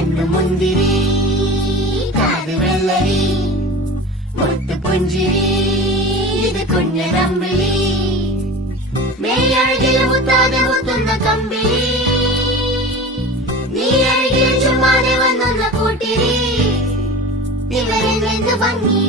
കണ്ണു മുന്തിരി കാത് വെള്ളരി മുത്ത് പുഞ്ചിരി ഇത് കുഞ്ഞനമ്പിളി മെയ്യഴകിൽ മുത്താതെ മുത്തുന്ന കമ്പിളി നീ അഴകിൽ ചുമ്മാതെ വന്നൊന്ന കൂട്ടിരി ഇവരിൽ നിന്ന് ഭംഗി